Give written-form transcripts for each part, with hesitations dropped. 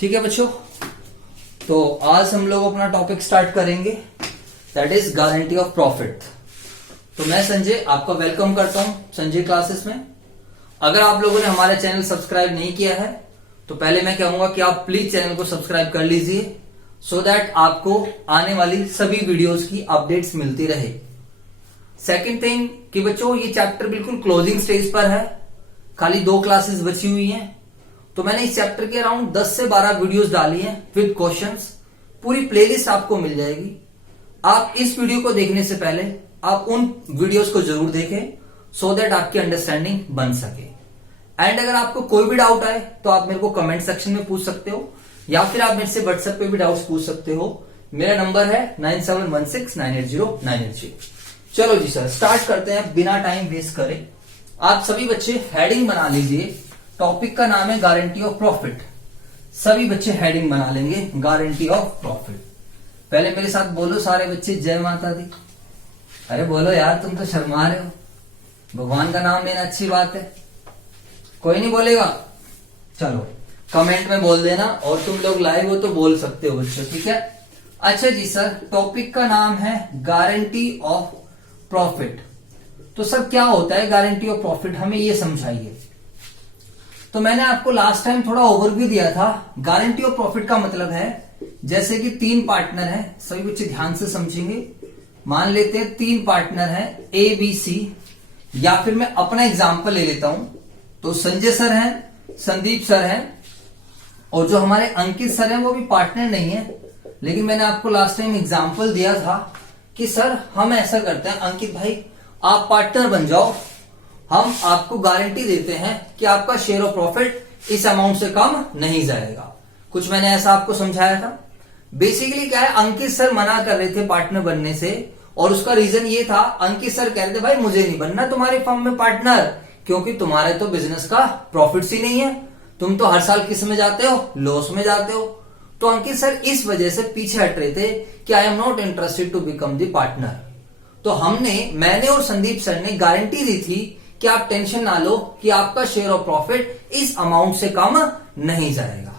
ठीक है बच्चों, तो आज हम लोग अपना टॉपिक स्टार्ट करेंगे, that is guarantee of profit. तो मैं संजय आपका वेलकम करता हूं संजय क्लासेस में। अगर आप लोगों ने हमारे चैनल सब्सक्राइब नहीं किया है तो पहले मैं कहूंगा कि आप प्लीज चैनल को सब्सक्राइब कर लीजिए, सो दैट आपको आने वाली सभी वीडियोस की अपडेट्स मिलती रहे। सेकंड थिंग कि बच्चों ये चैप्टर बिल्कुल क्लोजिंग स्टेज पर है, खाली 2 क्लासेस बची हुई हैं। तो मैंने इस चैप्टर के अराउंड 10 से 12 वीडियोस डाली हैं विद क्वेश्चंस। पूरी प्लेलिस्ट आपको मिल जाएगी। आप इस वीडियो को देखने से पहले आप उन वीडियोस को जरूर देखें, सो दैट आपकी अंडरस्टैंडिंग बन सके। एंड अगर आपको कोई भी डाउट आए तो आप मेरे को कमेंट सेक्शन में पूछ सकते हो, या फिर आप मेरे से व्हाट्सएप पे भी डाउट्स पूछ सकते हो। मेरा नंबर है 9716980983। चलो जी सर, स्टार्ट करते हैं बिना टाइम वेस्ट करे। आप सभी बच्चे हेडिंग बना लीजिए। टॉपिक का नाम है गारंटी ऑफ प्रॉफिट। सभी बच्चे हेडिंग बना लेंगे, गारंटी ऑफ प्रॉफिट। पहले मेरे साथ बोलो सारे बच्चे, जय माता दी। अरे बोलो यार, तुम तो शर्मा रहे हो। भगवान का नाम लेना अच्छी बात है, कोई नहीं बोलेगा? चलो कमेंट में बोल देना, और तुम लोग लाइव हो तो बोल सकते हो बच्चों, ठीक है? अच्छा जी सर, टॉपिक का नाम है गारंटी ऑफ प्रॉफिट। तो सर क्या होता है गारंटी ऑफ प्रॉफिट, हमें ये समझाइए। तो मैंने आपको लास्ट टाइम थोड़ा ओवरव्यू दिया था। गारंटी ऑफ प्रॉफिट का मतलब है, जैसे कि 3 पार्टनर हैं, सभी बच्चे ध्यान से समझेंगे। मान लेते हैं 3 पार्टनर हैं ए बी सी, या फिर मैं अपना एग्जांपल ले लेता हूं। तो संजय सर हैं, संदीप सर हैं, और जो हमारे अंकित सर हैं वो भी पार्टनर नहीं है, लेकिन मैंने आपको लास्ट टाइम एग्जांपल दिया था कि सर हम ऐसा करते हैं, अंकित भाई आप पार्टनर बन जाओ, हम आपको गारंटी देते हैं कि आपका शेयर ऑफ प्रॉफिट इस अमाउंट से कम नहीं जाएगा। कुछ मैंने ऐसा आपको समझाया था। बेसिकली क्या है, अंकित सर मना कर रहे थे पार्टनर बनने से, और उसका रीजन ये था, अंकित सर कह रहे थे भाई मुझे नहीं बनना तुम्हारे फर्म में पार्टनर, क्योंकि तुम्हारे तो बिजनेस का प्रॉफिट ही नहीं है, तुम तो हर साल किस में जाते हो, लॉस में जाते हो। तो अंकित सर इस वजह से पीछे हट रहे थे कि I am not interested to become the partner. तो मैंने और संदीप सर ने गारंटी दी थी कि आप टेंशन ना लो कि आपका शेयर ऑफ प्रॉफिट इस अमाउंट से कम नहीं जाएगा।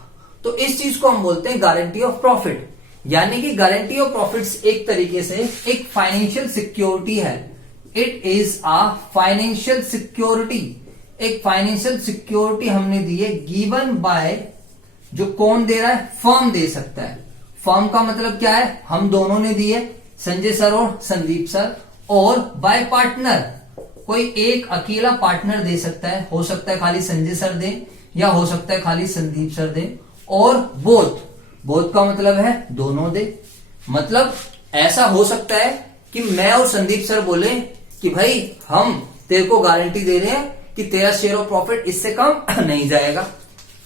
तो इस चीज को हम बोलते हैं गारंटी ऑफ प्रॉफिट। यानी कि गारंटी ऑफ प्रॉफिट्स एक तरीके से एक फाइनेंशियल सिक्योरिटी है। It is a financial security. एक फाइनेंशियल सिक्योरिटी हमने दी है, गिवन बाय, जो कौन दे रहा है, फर्म दे सकता है। फर्म का मतलब क्या है, हम दोनों ने दी है, संजय सर और संदीप सर, और बाय पार्टनर, कोई एक अकेला पार्टनर दे सकता है, हो सकता है खाली संजय सर दे, या हो सकता है खाली संदीप सर दे, और बोथ का मतलब है दोनों दे। मतलब ऐसा हो सकता है कि मैं और संदीप सर बोले कि भाई हम तेरे को गारंटी दे रहे हैं कि तेरा शेयर ऑफ प्रॉफिट इससे कम नहीं जाएगा,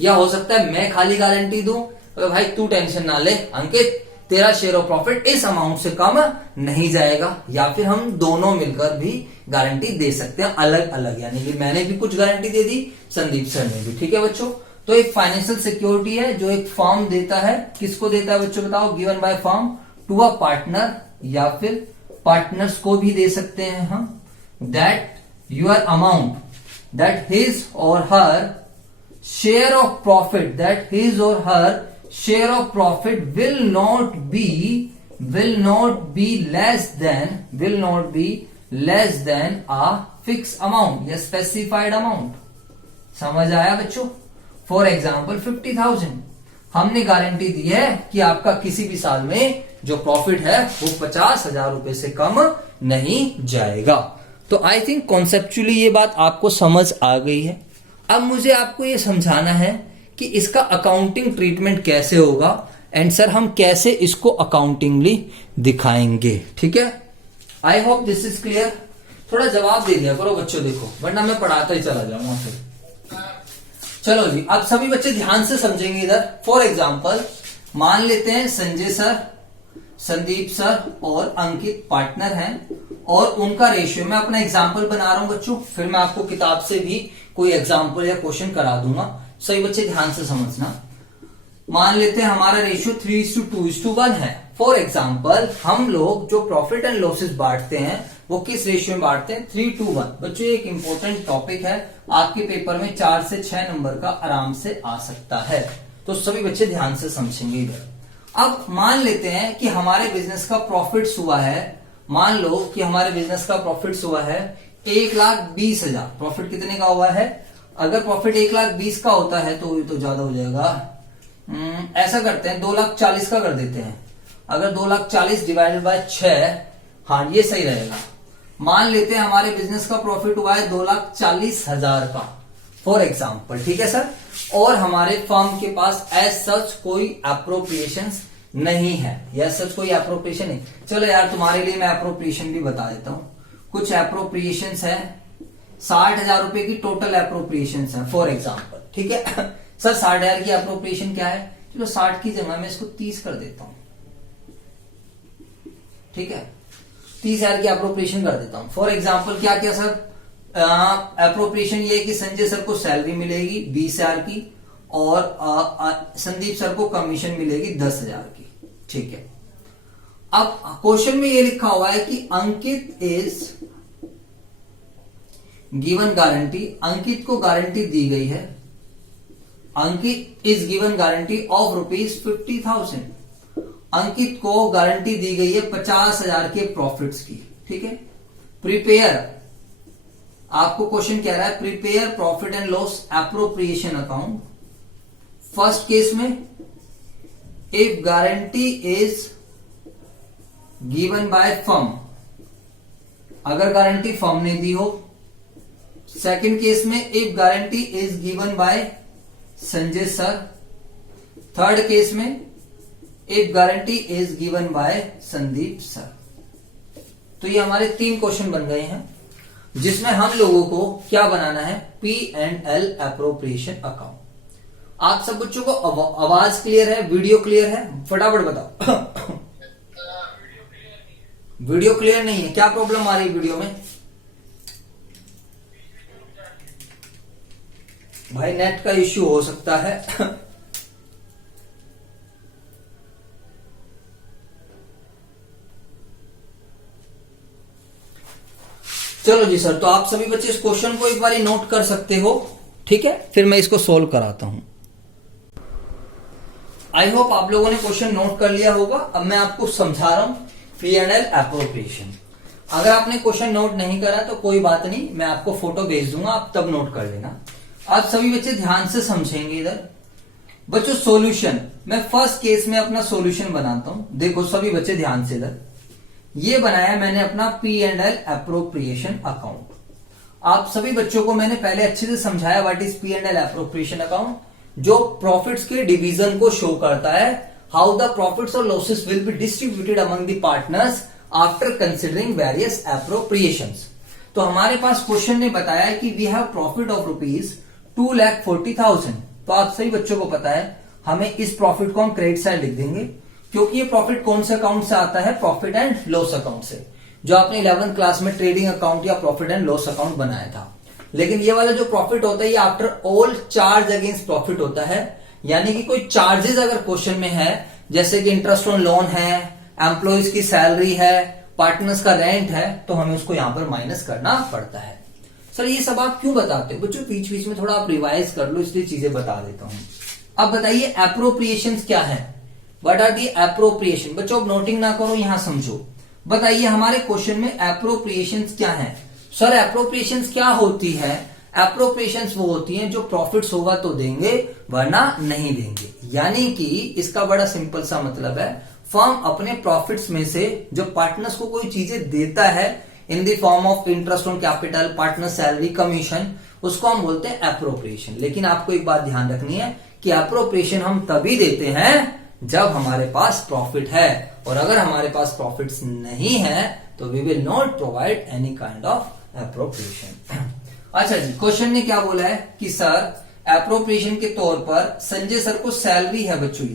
या हो सकता है मैं खाली गारंटी दूं, तो भाई तू टेंशन ना ले अंकित, तेरा शेयर ऑफ प्रॉफिट इस अमाउंट से कम नहीं जाएगा। या फिर हम दोनों मिलकर भी गारंटी दे सकते हैं अलग अलग, यानी कि मैंने भी कुछ गारंटी दे दी, संदीप सर ने भी। ठीक है बच्चों, तो एक फाइनेंशियल सिक्योरिटी है जो एक फर्म देता है। किसको देता है बच्चों बताओ? Given by firm to a partner, या फिर पार्टनर्स को भी दे सकते हैं हम। That your amount, that his और her share of profit, that his और her share of profit will not be less than a fixed amount या specified amount। समझ आया बच्चों? फॉर एग्जाम्पल 50,000 हमने गारंटी दी है कि आपका किसी भी साल में जो प्रॉफिट है वो 50,000 रुपए से कम नहीं जाएगा। तो आई थिंक कॉन्सेप्चुअली ये बात आपको समझ आ गई है। अब मुझे आपको ये समझाना है कि इसका अकाउंटिंग ट्रीटमेंट कैसे होगा, एंड सर हम कैसे इसको अकाउंटिंगली दिखाएंगे। ठीक है, I hope this is clear. थोड़ा जवाब दे दिया करो बच्चों, देखो वरना मैं पढ़ाता ही चला जाऊंगा फिर। चलो जी, अब सभी बच्चे ध्यान से समझेंगे इधर। फॉर एग्जाम्पल मान लेते हैं संजय सर, संदीप सर और अंकित पार्टनर हैं, और उनका रेशियो, मैं अपना एग्जाम्पल बना रहा हूं बच्चों, फिर मैं आपको किताब से भी कोई एग्जाम्पल या क्वेश्चन करा दूंगा। सही बच्चे ध्यान से समझना। मान लेते हैं हमारा रेशियो 3:2:1 है। फॉर एग्जाम्पल हम लोग जो प्रॉफिट एंड लॉसेस बांटते हैं वो किस रेशियो में बांटते हैं? 3:1। बच्चों एक इंपॉर्टेंट टॉपिक है, आपके पेपर में 4 से 6 नंबर का आराम से आ सकता है। तो सभी बच्चे ध्यान से समझेंगे इधर। अब मान लेते हैं कि हमारे बिजनेस का प्रॉफिट्स हुआ है, मान लो कि हमारे बिजनेस का प्रॉफिट्स हुआ है 1,20,000। प्रॉफिट कितने का हुआ है? अगर प्रॉफिट 1,20,000 का होता है तो ये तो ज्यादा हो जाएगा। ऐसा करते हैं 2,40,000 का कर देते हैं। अगर 2,40,000 डिवाइडेड बाय 6, हाँ ये सही रहेगा। मान लेते हैं हमारे बिजनेस का प्रॉफिट हुआ है 2,40,000 का, फॉर एग्जाम्पल, ठीक है सर। और हमारे फर्म के पास एज सच कोई एप्रोप्रिएशन नहीं है, या सच कोई एप्रोप्रिएशन नहीं। चलो यार तुम्हारे लिए मैं एप्रोप्रिएशन भी बता देता हूं। कुछ एप्रोप्रिएशन है, 60,000 रुपए की टोटल एप्रोप्रिएशन है फॉर एग्जाम्पल, ठीक है। सर 60,000 की एप्रोप्रिएशन क्या है? चलो 60 की जगह मैं इसको 30 कर देता हूं, ठीक है। 30,000 की एप्रोप्रिएशन कर देता हूं फॉर एग्जाम्पल। क्या क्या सर? एप्रोप्रिएशन ये है कि संजय सर को सैलरी मिलेगी 20,000 की और संदीप सर को कमीशन मिलेगी 10,000 की, ठीक है। अब क्वेश्चन में ये लिखा हुआ है कि अंकित इज गिवन गारंटी, अंकित को गारंटी दी गई है, अंकित इज गिवन गारंटी ऑफ ₹50,000। अंकित को गारंटी दी गई है 50,000 के प्रॉफिट्स की, ठीक है। प्रिपेयर, आपको क्वेश्चन कह रहा है prepare profit and loss appropriation account. First case में if guarantee is given by firm, अगर गारंटी फर्म ने दी हो। सेकंड केस में if guarantee is given by Sanjay sir. Third case में if guarantee is given by Sandeep sir. तो ये हमारे 3 क्वेश्चन बन गए हैं, जिसमें हम लोगों को क्या बनाना है? P&L appropriation account. आप सब बच्चों को आवाज क्लियर है, वीडियो क्लियर है? फटाफट बताओ। वीडियो क्लियर नहीं है, क्या प्रॉब्लम आ रही है वीडियो में? भाई नेट का इश्यू हो सकता है। चलो जी सर, तो आप सभी बच्चे इस क्वेश्चन को एक बार नोट कर सकते हो, ठीक है। फिर मैं इसको सोल्व कराता हूं। आई होप आप लोगों ने क्वेश्चन नोट कर लिया होगा। अब मैं आपको समझा रहा हूं P&L एप्रोप्रिएशन। अगर आपने क्वेश्चन नोट नहीं करा तो कोई बात नहीं, मैं आपको फोटो भेज दूंगा, आप तब नोट कर लेना। आप सभी बच्चे ध्यान से समझेंगे इधर। बच्चों सॉल्यूशन, मैं फर्स्ट केस में अपना सॉल्यूशन बनाता हूं। देखो सभी बच्चे ध्यान से इधर, ये बनाया मैंने अपना P&L एप्रोप्रिएशन अकाउंट। आप सभी बच्चों को मैंने पहले अच्छे से समझाया what is P&L appropriation account, जो प्रॉफिट्स के डिवीजन को शो करता है। हाउ द प्रॉफिट्स और losses will be distributed among the partners after considering various appropriations. तो हमारे पास क्वेश्चन ने बताया कि वी हैव प्रॉफिट ऑफ ₹2,40,000। तो आप सभी बच्चों को पता है हमें इस प्रॉफिट को हम क्रेडिट साइड लिख देंगे, क्योंकि ये प्रॉफिट कौन से अकाउंट से आता है? प्रॉफिट एंड लॉस अकाउंट से, जो आपने 11th क्लास में ट्रेडिंग अकाउंट या प्रॉफिट एंड लॉस अकाउंट बनाया था। लेकिन ये वाला जो प्रॉफिट होता है ये after all charge against profit होता है, यानी कि कोई चार्जेस अगर क्वेश्चन में है, जैसे कि इंटरेस्ट ऑन लोन है, एम्प्लॉयज की सैलरी है, पार्टनर्स का रेंट है, तो हमें उसको यहां पर माइनस करना पड़ता है। सर ये सब आप क्यों बताते हो? बच्चों बीच बीच में थोड़ा आप रिवाइज कर लो, इसलिए चीजें बता देता हूं। अब बताइए एप्रोप्रिएशन क्या है? What are the appropriation? बच्चों अब नोटिंग ना करो, यहां समझो। बताइए हमारे क्वेश्चन में एप्रोप्रिएशन क्या है? सर एप्रोप्रिएशन क्या होती है? एप्रोप्रिएशन वो होती हैं जो प्रॉफिट्स होगा तो देंगे वरना नहीं देंगे। यानी कि इसका बड़ा सिंपल सा मतलब है, फर्म अपने प्रॉफिट्स में से जो पार्टनर्स को कोई चीजें देता है in the form of interest on capital, partner salary, commission, उसको हम बोलते हैं एप्रोप्रिएशन। लेकिन आपको एक बात ध्यान रखनी है कि एप्रोप्रिएशन हम तभी देते हैं जब हमारे पास प्रॉफिट है, और अगर हमारे पास प्रॉफिट्स नहीं है तो we will not provide any kind of appropriation. अच्छा जी, क्वेश्चन ने क्या बोला है कि सर एप्रोप्रिएशन के तौर पर संजय सर को सैलरी है। बच्चों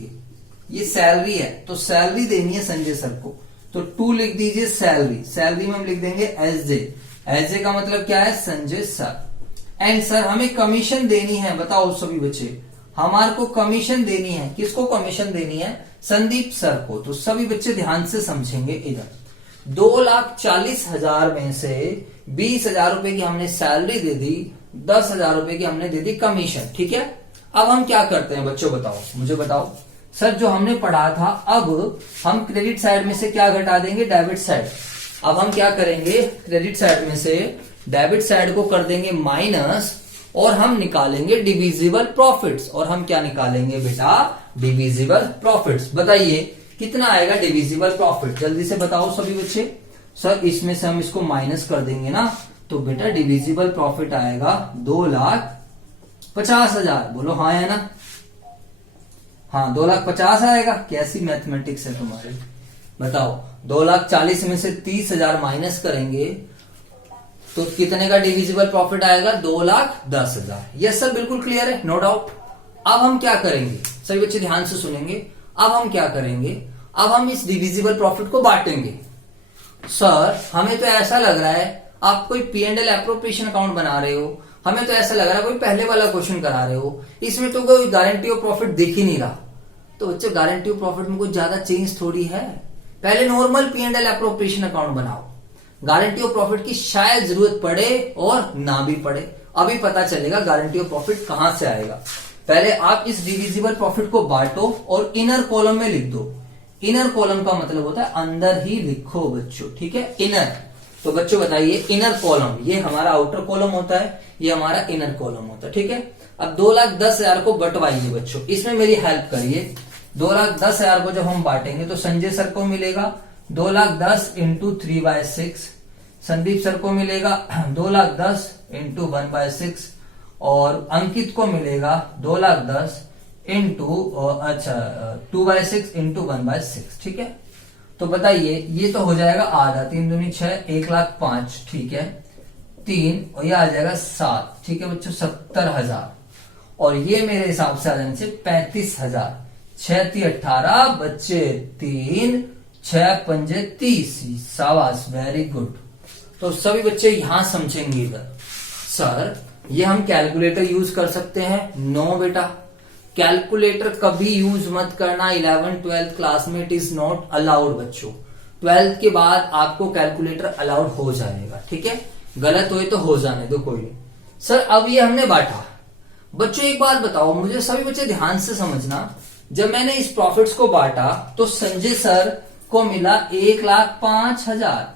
ये सैलरी है, तो सैलरी देनी है संजय सर को, तो 2 लिख दीजिए सैलरी। सैलरी में हम लिख देंगे एसजे। एसजे का मतलब क्या है? संजय सर। एंड सर हमें कमीशन देनी है। बताओ सभी बच्चे, हमारे को कमीशन देनी है। किसको कमीशन देनी है? संदीप सर को। तो सभी बच्चे ध्यान से समझेंगे इधर। 2,40,000 में से 20,000 रुपए की हमने सैलरी दे दी, 10,000 रुपए की हमने दे दी कमीशन, ठीक है। अब हम क्या करते हैं बच्चों, बताओ मुझे बताओ सर, जो हमने पढ़ा था अब हम क्रेडिट साइड में से क्या घटा देंगे, डेबिट साइड। अब हम क्या करेंगे, क्रेडिट साइड में से डेबिट साइड को कर देंगे माइनस, और हम निकालेंगे डिविजिबल प्रॉफिट्स। और हम क्या निकालेंगे बेटा, डिविजिबल प्रॉफिट्स। बताइए कितना आएगा डिविजिबल प्रॉफिट, जल्दी से बताओ सभी बच्चे। सर इसमें से हम इसको माइनस कर देंगे ना, तो बेटा डिविजिबल प्रॉफिट आएगा 2,50,000। बोलो हाँ या ना, हाँ 2,50,000 आएगा। कैसी मैथमेटिक्स है तुम्हारी, बताओ। 2,40,000 में से 30,000 माइनस करेंगे तो कितने का डिविजिबल प्रॉफिट आएगा, 2,10,000। यस सर बिल्कुल क्लियर है, नो डाउट। अब हम क्या करेंगे, सभी बच्चे ध्यान से सुनेंगे। अब हम क्या करेंगे, अब हम इस डिविजिबल प्रॉफिट को बांटेंगे। सर हमें तो ऐसा लग रहा है आप कोई P&L एप्रोप्रिएशन अकाउंट बना रहे हो, हमें तो ऐसा लग रहा है कोई पहले वाला क्वेश्चन करा रहे हो, इसमें तो कोई गारंटी ऑफ प्रॉफिट दिख ही नहीं रहा। तो बच्चों गारंटी ऑफ प्रॉफिट में कुछ ज्यादा चेंज थोड़ी है। पहले नॉर्मल P&L एप्रोप्रिएशन अकाउंट बनाओ, गारंटी ऑफ प्रॉफिट की शायद जरूरत पड़े और ना भी पड़े, अभी पता चलेगा गारंटी ऑफ प्रॉफिट कहां से आएगा। पहले आप इस डिविजिबल प्रॉफिट को बांटो और इनर कॉलम में लिख दो। इनर कॉलम का मतलब होता है अंदर ही लिखो बच्चों, ठीक है, इनर। तो बच्चों बताइए इनर कॉलम, ये हमारा आउटर कॉलम होता है, ये हमारा इनर कॉलम होता है, ठीक है। अब 2,10,000 को बंटवाइए बच्चों, इसमें मेरी हेल्प करिए। 2,10,000 को जब हम बांटेंगे तो संजय सर को मिलेगा 2,10,000 इंटू 3/6, संदीप सर को मिलेगा 2,10,000 इंटू 1/6, और अंकित को मिलेगा 2,10,000 इंटू 2/6 इंटू 1/6, ठीक है। तो बताइए ये तो हो जाएगा आधा, 3 दूनी 6, 1,05,000, ठीक है, 3 और ये आ जाएगा 7, ठीक है बच्चों, 70,000। और ये मेरे हिसाब से आ जाने से 35,000। 6 × 18 बच्चे 3, 6 पंजे 30। शाबाश, वेरी गुड। तो सभी बच्चे यहां समझेंगे इधर। सर ये हम कैलकुलेटर यूज कर सकते हैं, नो बेटा, कैलकुलेटर कभी यूज मत करना। 11th 12th क्लास में इट इज नॉट अलाउड बच्चों। 12th के बाद आपको कैलकुलेटर अलाउड हो जाएगा, ठीक है, गलत हुए तो हो जाने दो, कोई नहीं। सर अब ये हमने बांटा। बच्चों एक बात बताओ मुझे, सभी बच्चे ध्यान से समझना, जब मैंने इस प्रॉफिट्स को बांटा तो संजय सर को मिला 1,05,000,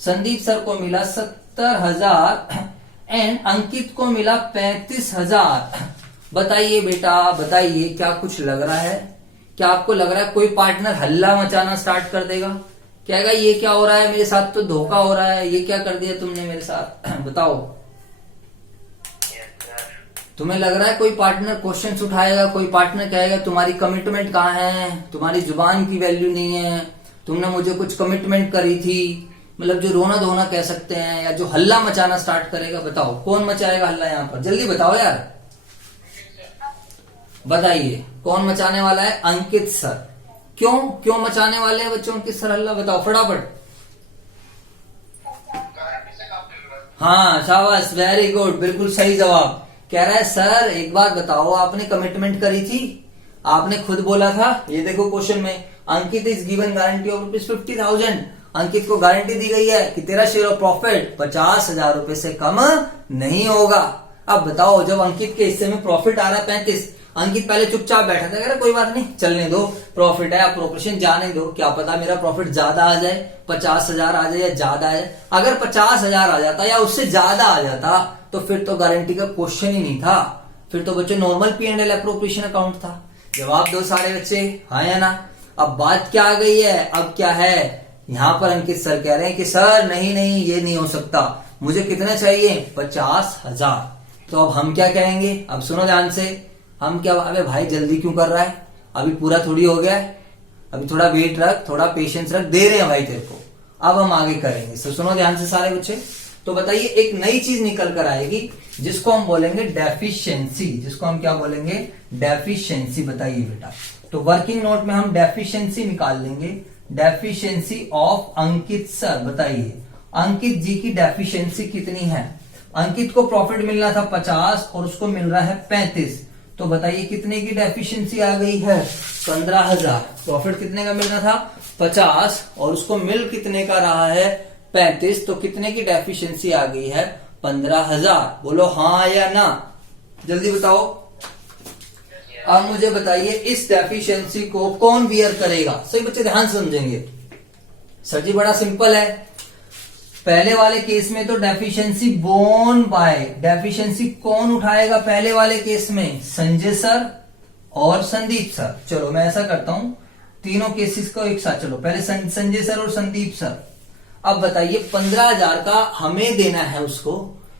संदीप सर को मिला 70,000 एंड अंकित को मिला 35,000। बताइए बेटा, बताइए क्या कुछ लग रहा है, क्या आपको लग रहा है कोई पार्टनर हल्ला मचाना स्टार्ट कर देगा, कहेगा ये क्या हो रहा है मेरे साथ, तो धोखा हो रहा है, ये क्या कर दिया तुमने मेरे साथ, बताओ। तुम्हें लग रहा है कोई पार्टनर क्वेश्चंस उठाएगा, कोई पार्टनर कहेगा तुम्हारी कमिटमेंट कहाँ है, तुम्हारी जुबान की वैल्यू नहीं है, तुमने मुझे कुछ कमिटमेंट करी थी, मतलब जो रोना धोना कह सकते हैं, या जो हल्ला मचाना स्टार्ट करेगा। बताओ कौन मचाएगा हल्ला यहाँ पर, जल्दी बताओ यार, बताइए कौन मचाने वाला है, अंकित सर। क्यों क्यों मचाने वाले हैं बच्चों अंकित सर हल्ला, बताओ फटाफट। हाँ शाबाश, वेरी गुड, बिल्कुल सही जवाब। कह रहा है सर एक बात बताओ, आपने कमिटमेंट करी थी, आपने खुद बोला था, ये देखो क्वेश्चन में, अंकित इज गिवन गारंटी ऑफ ₹50,000। अंकित को गारंटी दी गई है कि तेरा शेयर ऑफ प्रॉफिट 50,000 रुपए से कम नहीं होगा। अब बताओ जब अंकित के हिस्से में प्रॉफिट आ रहा है 35, अंकित पहले चुपचाप बैठा था, कह रहा कोई बात नहीं चलने दो, प्रॉफिट है अप्रोप्रिएशन जाने दो, क्या पता मेरा प्रॉफिट ज्यादा आ जाए, 50,000 आ जाए या ज्यादा आ जाए। अगर 50,000 आ जाता या उससे ज्यादा आ जाता तो फिर तो गारंटी का क्वेश्चन ही नहीं था, फिर तो बच्चों नॉर्मल P&L एप्रोप्रिएशन अकाउंट था। जवाब दो सारे बच्चे, हाँ या ना। अब बात क्या आ गई है, अब क्या है, यहां पर अंकित सर कह रहे हैं कि सर नहीं नहीं ये नहीं हो सकता, मुझे कितना चाहिए, 50,000। तो अब हम क्या कहेंगे, अब सुनो ध्यान से, हम क्या, अबे भाई जल्दी क्यों कर रहा है, अभी पूरा थोड़ी हो गया है, अभी थोड़ा वेट रख, थोड़ा पेशेंस रख, दे रहे हैं भाई तेरे को, अब हम आगे करेंगे। तो सुनो ध्यान से सारे बच्चे। तो बताइए एक नई चीज निकल कर आएगी जिसको हम बोलेंगे डेफिशिएंसी, जिसको हम क्या बोलेंगे, डेफिशिएंसी। बताइए बेटा, तो वर्किंग नोट में हम डेफिशिएंसी निकाल लेंगे, डेफिशिएंसी ऑफ अंकित सर। बताइए अंकित जी की डेफिशिएंसी कितनी है, अंकित को प्रॉफिट मिलना था 50 और उसको मिल रहा है 35, तो बताइए कितने की डेफिशिएंसी आ गई है, 15,000। प्रॉफिट कितने का मिल रहा था, 50, और उसको मिल कितने का रहा है, 35, तो कितने की डेफिशिएंसी आ गई है, 15,000। बोलो हाँ या ना, जल्दी बताओ। अब मुझे बताइए इस डेफिशिएंसी को कौन बियर करेगा। सही बच्चे ध्यान से समझेंगे। सर जी बड़ा सिंपल है। पहले वाले केस में तो डेफिशिएंसी बोर्न बाय, डेफिशिएंसी कौन उठाएगा पहले वाले केस में? संजय सर और संदीप सर। चलो मैं ऐसा करता हूं, तीनों केसेस को एक साथ। चलो पहले संजय सर और संदीप सर। अब बताइए 15,000 का हमें देना है उसको,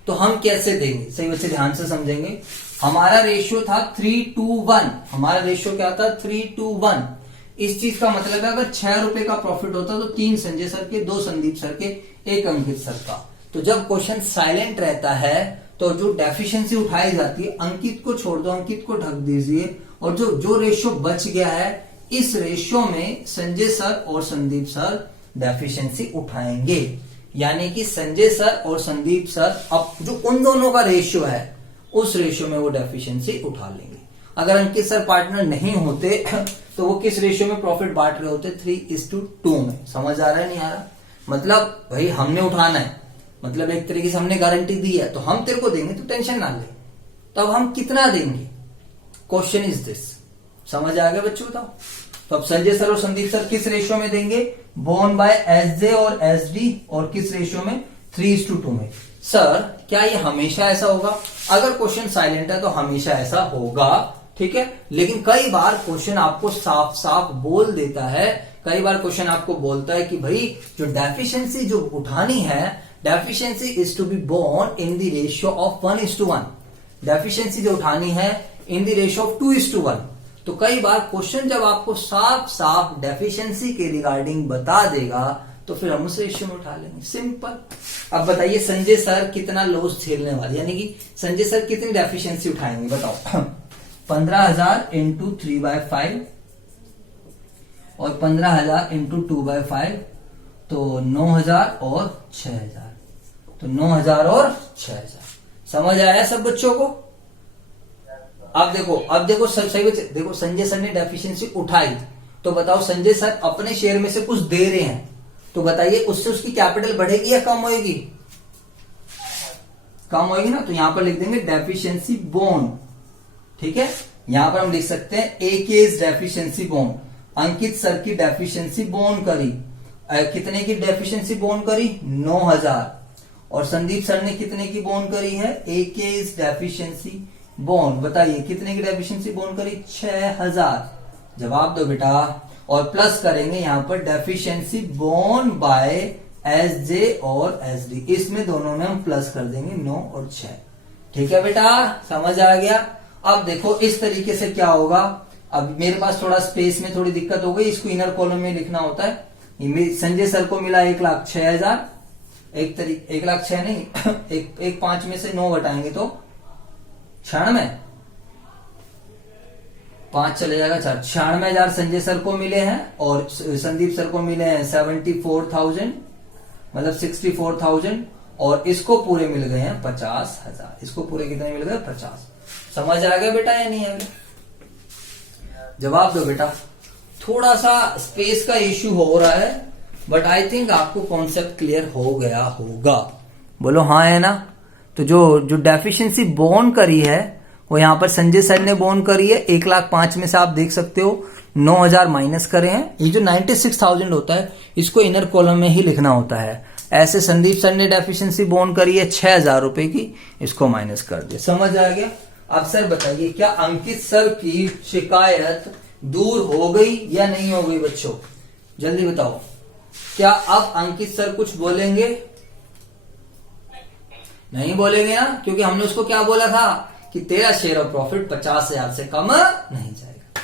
तो हम कैसे देंगे? सही बच्चे ध्यान से समझेंगे। हमारा रेशियो था 3:1। हमारा रेशियो क्या था? 3:1। इस चीज का मतलब है अगर 6 रुपए का प्रॉफिट होता तो 3 संजय सर के, 2 संदीप सर के, 1 अंकित सर का। तो जब क्वेश्चन साइलेंट रहता है तो जो डेफिशिएंसी उठाई जाती है, अंकित को छोड़ दो, अंकित को ढक दीजिए, और जो रेशियो बच गया है इस रेशियो में संजय सर और संदीप सर डेफिशिएंसी उठाएंगे। यानी कि संजय सर और संदीप सर अब जो उन दोनों का रेशियो है उस रेशियो में वो डेफिशिएंसी उठा लेंगे। अगर अंकित सर पार्टनर नहीं होते तो वो किस रेशियो में प्रॉफिट बांट रहे होते? 3:2 में। समझ आ रहा है नहीं आ रहा? मतलब भाई हमने उठाना है, मतलब एक तरीके से हमने गारंटी दी है तो हम तेरे को देंगे, तो टेंशन ना ले। तो अब हम कितना देंगे? Question is this. समझ आ गया बच्चों? बताओ। तो अब संजय सर और संदीप सर किस रेशियो में देंगे? बोर्न बाय एसजे और एसडी। और किस रेशियो में? 3:2 में। सर क्या ये हमेशा ऐसा होगा? अगर क्वेश्चन साइलेंट है तो हमेशा ऐसा होगा, ठीक है। लेकिन कई बार क्वेश्चन आपको साफ साफ बोल देता है, कई बार क्वेश्चन आपको बोलता है कि भाई जो डेफिशिएंसी जो उठानी है, deficiency is to be borne in the ratio of 1:1। Deficiency जो उठानी है इन द रेशियो ऑफ 2:1। तो कई बार क्वेश्चन जब आपको साफ साफ डेफिशिएंसी के रिगार्डिंग बता देगा तो फिर हम उस रेशियो में उठा लेंगे। सिंपल। अब बताइए संजय सर कितना लॉस झेलने वाले, यानी कि संजय सर कितनी डेफिशिएंसी उठाएंगे? बताओ। 15,000 इंटू 3/5 और 15,000 इंटू 2/5, तो 9,000 और 6,000। तो 9,000 और 6,000। समझ आया सब बच्चों को? अब देखो सही बच्चे देखो, संजय सर ने डेफिशिएंसी उठाई, तो बताओ संजय सर अपने शेयर में से कुछ दे रहे हैं, तो बताइए उससे उसकी कैपिटल बढ़ेगी या कम होगी? कम होगी ना। तो यहां पर लिख देंगे डेफिशिएंसी बोर्न, ठीक है। यहां पर हम लिख सकते हैं ए केस डेफिशिएंसी बोर्न। अंकित सर की डेफिशिएंसी बोर्न करी, कितने की डेफिशिएंसी बोर्न करी? 9,000। और संदीप सर ने कितने की बोर्न करी है? ए केस डेफिशिएंसी बोर्न। बताइए कितने की डेफिशिएंसी बोर्न करी? 6,000। जवाब दो बेटा। और प्लस करेंगे यहां पर deficiency borne by S J और एस डी। इसमें दोनों में हम प्लस कर देंगे 9 और 6। ठीक है बेटा, समझ आ गया? अब देखो इस तरीके से क्या होगा। अब मेरे पास थोड़ा स्पेस में थोड़ी दिक्कत हो गई, इसको इनर कॉलम में लिखना होता है। संजय सर को मिला 1,06,000। 1,06,000 नहीं, एक 5 में से 9 घटाएंगे तो 96, 5 चले जाएगा 4। 96,000 संजय सर को मिले हैं और संदीप सर को मिले हैं 74,000, मतलब 64,000। और इसको पूरे मिल गए हैं 50,000। इसको पूरे कितने मिल गए? 50। समझ आ गया बेटा या नहीं आ गया? जवाब दो बेटा। थोड़ा सा स्पेस का इश्यू हो रहा है, बट आई थिंक आपको कॉन्सेप्ट क्लियर हो गया होगा। बोलो हाँ है ना? तो जो डेफिशिएंसी बोर्न करी है वो यहां पर संजय सर ने बोर्न करी है। 1,05,000 में से आप देख सकते हो 9,000 माइनस करे हैं। ये जो 96,000 होता है इसको इनर कॉलम में ही लिखना होता है। ऐसे संदीप सर ने डेफिशिएंसी बोर्न करी है 6,000 रुपए की, इसको माइनस कर दिया। समझ आ गया? अब सर बताइए क्या अंकित सर की शिकायत दूर हो गई या नहीं हो गई? बच्चों जल्दी बताओ, क्या अब अंकित सर कुछ बोलेंगे? नहीं बोलेंगे ना, क्योंकि हमने उसको क्या बोला था कि तेरा शेयर ऑफ प्रॉफिट 50,000 से कम नहीं जाएगा।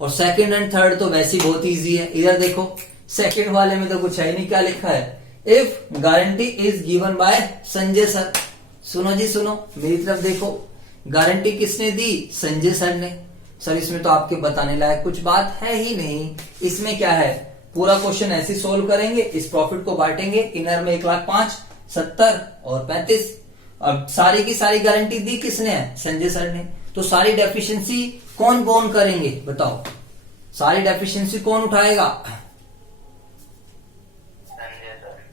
और सेकंड एंड थर्ड तो वैसे ही बहुत इजी है। इधर देखो सेकंड वाले में तो कुछ है नहीं, क्या लिखा है? If guarantee is given by Sanjay sir. सुनो जी सुनो, मेरी तरफ देखो। गारंटी किसने दी? संजय सर ने। सर इसमें तो आपके बताने लायक कुछ बात है ही नहीं। इसमें क्या है, पूरा क्वेश्चन ऐसे सोल्व करेंगे, इस प्रॉफिट को बांटेंगे। इनर में 1,05,000, 70 और 35। अब सारी की सारी गारंटी दी किसने है? संजय सर ने। तो सारी डेफिशिएंसी कौन बोर्न करेंगे? बताओ, सारी डेफिशिएंसी कौन उठाएगा?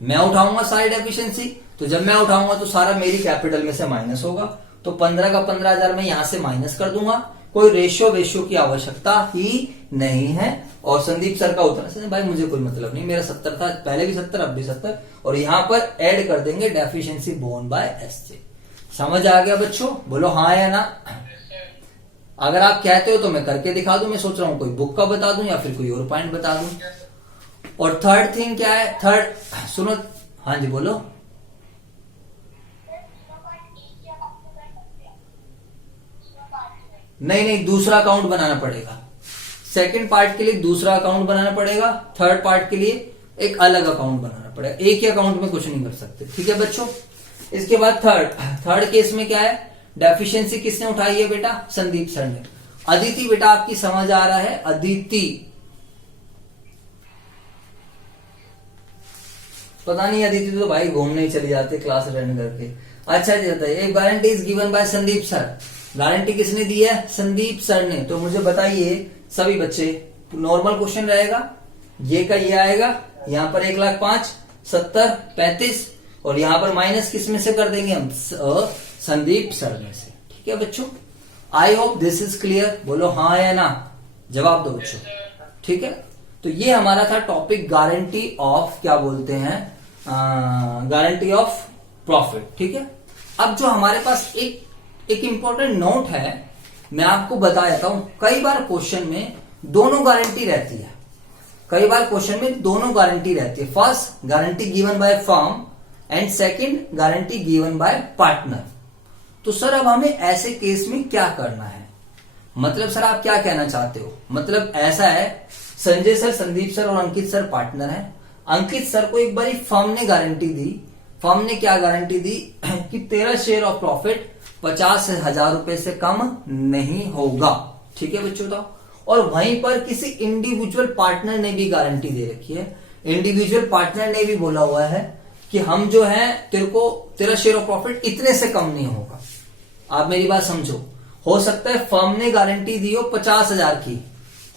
मैं उठाऊंगा सारी डेफिशिएंसी। तो जब मैं उठाऊंगा तो सारा मेरी कैपिटल में से माइनस होगा। तो 15 का 15,000 मैं यहां से माइनस कर दूंगा, कोई रेशियो वेशियो की आवश्यकता ही नहीं है। और संदीप सर का उत्तर है भाई मुझे कोई मतलब नहीं, मेरा 70 था, पहले भी 70 अब भी 70, और यहां पर ऐड कर देंगे डेफिशिएंसी बोर्न बाय एसजे। समझ आ गया बच्चों? बोलो हाँ या ना। अगर आप कहते हो तो मैं करके दिखा दूं, मैं सोच रहा हूं कोई बुक का बता दूं या फिर कोई और पॉइंट बता दूं। और थर्ड थिंग क्या है? थर्ड सुनो, हाँ जी बोलो। नहीं, दूसरा अकाउंट बनाना पड़ेगा। सेकंड पार्ट के लिए दूसरा अकाउंट बनाना पड़ेगा, थर्ड पार्ट के लिए एक अलग अकाउंट बनाना पड़ेगा। एक ही अकाउंट में कुछ नहीं कर सकते, ठीक है बच्चों। इसके बाद थर्ड केस में क्या है? डेफिशिएंसी किसने उठाई है बेटा? संदीप सर ने। अदिति बेटा आपकी समझ आ रहा है? अदिति, पता नहीं अदिति तो भाई घूमने ही चली जाती क्लास अटेंड करके। अच्छा जी बताइए, एक guarantee is given by Sandeep sir. Guarantee किसने दी है? संदीप सर ने। तो मुझे बताइए सभी बच्चे, नॉर्मल क्वेश्चन रहेगा, ये का ये आएगा, यहां पर 1,05,000, 70, 35, और यहां पर माइनस किस में से कर देंगे हम? संदीप सर में से। ठीक है बच्चों, I hope this is clear. बोलो हाँ या ना, जवाब दो बच्चों। ठीक है, तो ये हमारा था टॉपिक गारंटी ऑफ, क्या बोलते हैं, गारंटी ऑफ प्रॉफिट। ठीक है, अब जो हमारे पास एक इंपॉर्टेंट नोट है, मैं आपको बता देता हूं। कई बार क्वेश्चन में दोनों गारंटी रहती है, कई बार क्वेश्चन में दोनों गारंटी रहती है। First guarantee given by firm and second guarantee given by partner. तो सर अब हमें ऐसे केस में क्या करना है? मतलब सर आप क्या कहना चाहते हो? मतलब ऐसा है, संजय सर, संदीप सर और अंकित सर पार्टनर हैं। अंकित सर को एक बारी फर्म ने गारंटी दी। फर्म ने क्या गारंटी दी कि तेरा शेयर ऑफ प्रॉफिट 50,000 रुपए से कम नहीं होगा। ठीक है बच्चों, तो और वहीं पर किसी इंडिविजुअल पार्टनर ने भी गारंटी दे रखी है। इंडिविजुअल पार्टनर ने भी बोला हुआ है कि हम जो है तेरा शेयर ऑफ प्रॉफिट इतने से कम नहीं होगा। आप मेरी बात समझो, हो सकता है फर्म ने गारंटी दी हो 50,000 की,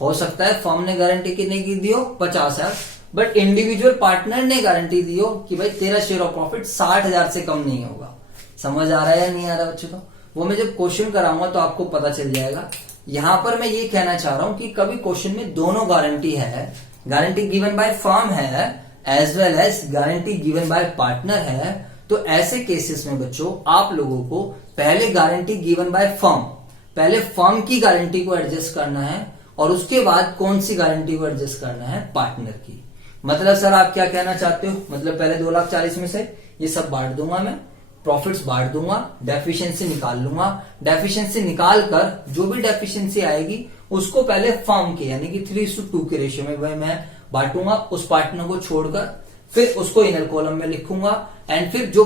हो सकता है फर्म ने गारंटी कितने की दी हो 50,000, बट इंडिविजुअल पार्टनर ने गारंटी दी हो कि भाई तेरा शेयर ऑफ प्रॉफिट 60,000 से कम नहीं होगा। समझ आ रहा है या नहीं आ रहा बच्चों? तो वो मैं जब क्वेश्चन कराऊंगा तो आपको पता चल जाएगा। यहां पर मैं ये कहना चाह रहा हूं कि कभी क्वेश्चन में दोनों गारंटी है, गारंटी गिवन बाय फर्म है as well as guarantee given by partner है, तो ऐसे केसेस में बच्चों आप लोगों को पहले गारंटी गिवन बाय फर्म, पहले फर्म की गारंटी को एडजस्ट करना है और उसके बाद कौन सी गारंटी को एडजस्ट करना है? पार्टनर की। मतलब सर आप क्या कहना चाहते हो? मतलब पहले 2,40,000 में से ये सब बांट दूंगा, मैं प्रॉफिट्स बांट दूंगा, डेफिशिएंसी निकाल लूंगा, डेफिशिएंसी निकाल कर जो भी डेफिशिएंसी आएगी उसको पहले फर्म के यानी कि 3:2 के रेशियो में वह मैं बांटूंगा, उस पार्टनर को छोड़कर, फिर उसको इनर कॉलम में लिखूंगा, एंड फिर जो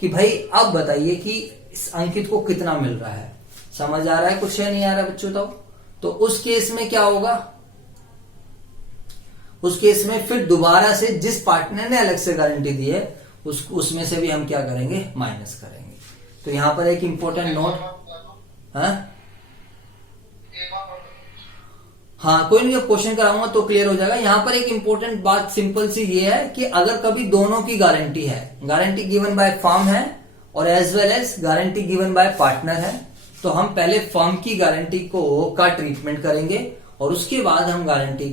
कि भाई अब बताइए कि इस अंकित को कितना मिल रहा है। समझ आ रहा है कुछ या नहीं आ रहा बच्चों? तो उस केस में क्या होगा? उस केस में फिर दोबारा से जिस पार्टनर ने अलग से गारंटी दी है उसमें से भी हम क्या करेंगे? माइनस करेंगे। तो यहां पर एक इंपॉर्टेंट नोट, हाँ कोई नहीं, क्वेश्चन कराऊंगा तो क्लियर हो जाएगा। यहां पर एक इंपॉर्टेंट बात सिंपल सी ये है कि अगर कभी दोनों की गारंटी है, गारंटी गिवन बाय फर्म है और as well as guarantee given by partner है, तो हम पहले फर्म की गारंटी का ट्रीटमेंट करेंगे और उसके बाद हम गारंटी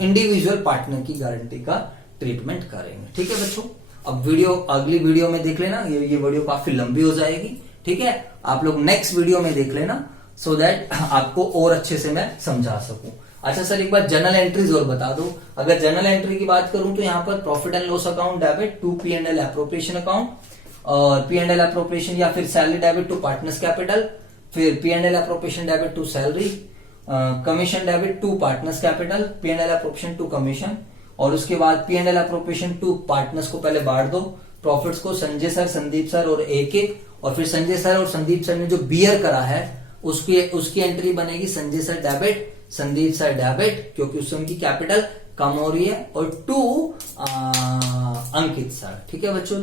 इंडिविजुअल पार्टनर की गारंटी का ट्रीटमेंट करेंगे। ठीक है बच्चों, अब वीडियो अगली वीडियो में देख लेना, ये वीडियो काफी लंबी हो जाएगी। ठीक है, आप लोग नेक्स्ट वीडियो में देख लेना सो दैट आपको और अच्छे से मैं समझा सकूं। अच्छा सर एक बार जर्नल एंट्रीज और बता दो। अगर जर्नल एंट्री की बात करूं तो यहाँ पर profit and loss account debit to P&L appropriation account, और P&L एप्रोप्रिएशन या फिर salary debit to partners capital, फिर P&L appropriation debit to salary, commission debit to partners capital, P&L appropriation to commission, और उसके बाद P&L एप्रोप्रिएशन टू पार्टनर्स को पहले बांट दो, प्रॉफिट्स को संजय सर, संदीप सर और एक, और फिर संजय सर और संदीप सर ने जो बियर करा है उसकी एंट्री बनेगी Sanjay sir debit, Sandeep sir debit, क्योंकि उससे उनकी कैपिटल कम हो रही है, और टू अंकित सर। ठीक है बच्चों,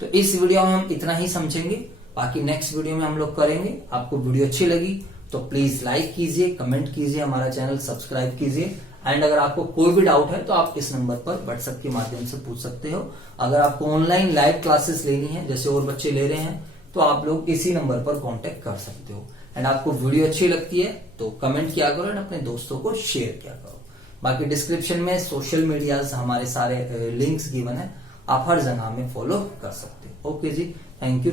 तो इस वीडियो में हम इतना ही समझेंगे, बाकी नेक्स्ट वीडियो में हम लोग करेंगे। आपको वीडियो अच्छी लगी तो प्लीज लाइक कीजिए, कमेंट कीजिए, हमारा चैनल सब्सक्राइब कीजिए, एंड अगर आपको कोई भी डाउट है तो आप इस नंबर पर व्हाट्सएप के माध्यम से पूछ सकते हो। अगर आपको ऑनलाइन लाइव क्लासेस लेनी है जैसे और बच्चे ले रहे हैं तो आप लोग इसी नंबर पर कांटेक्ट कर सकते हो। एंड आपको वीडियो अच्छी लगती है तो कमेंट किया करो एंड अपने दोस्तों को शेयर किया करो। बाकी डिस्क्रिप्शन में सोशल मीडिया हमारे सारे लिंक्स गिवन है, आप हर जगह हमें फॉलो कर सकते हो। ओके जी, थैंक यू।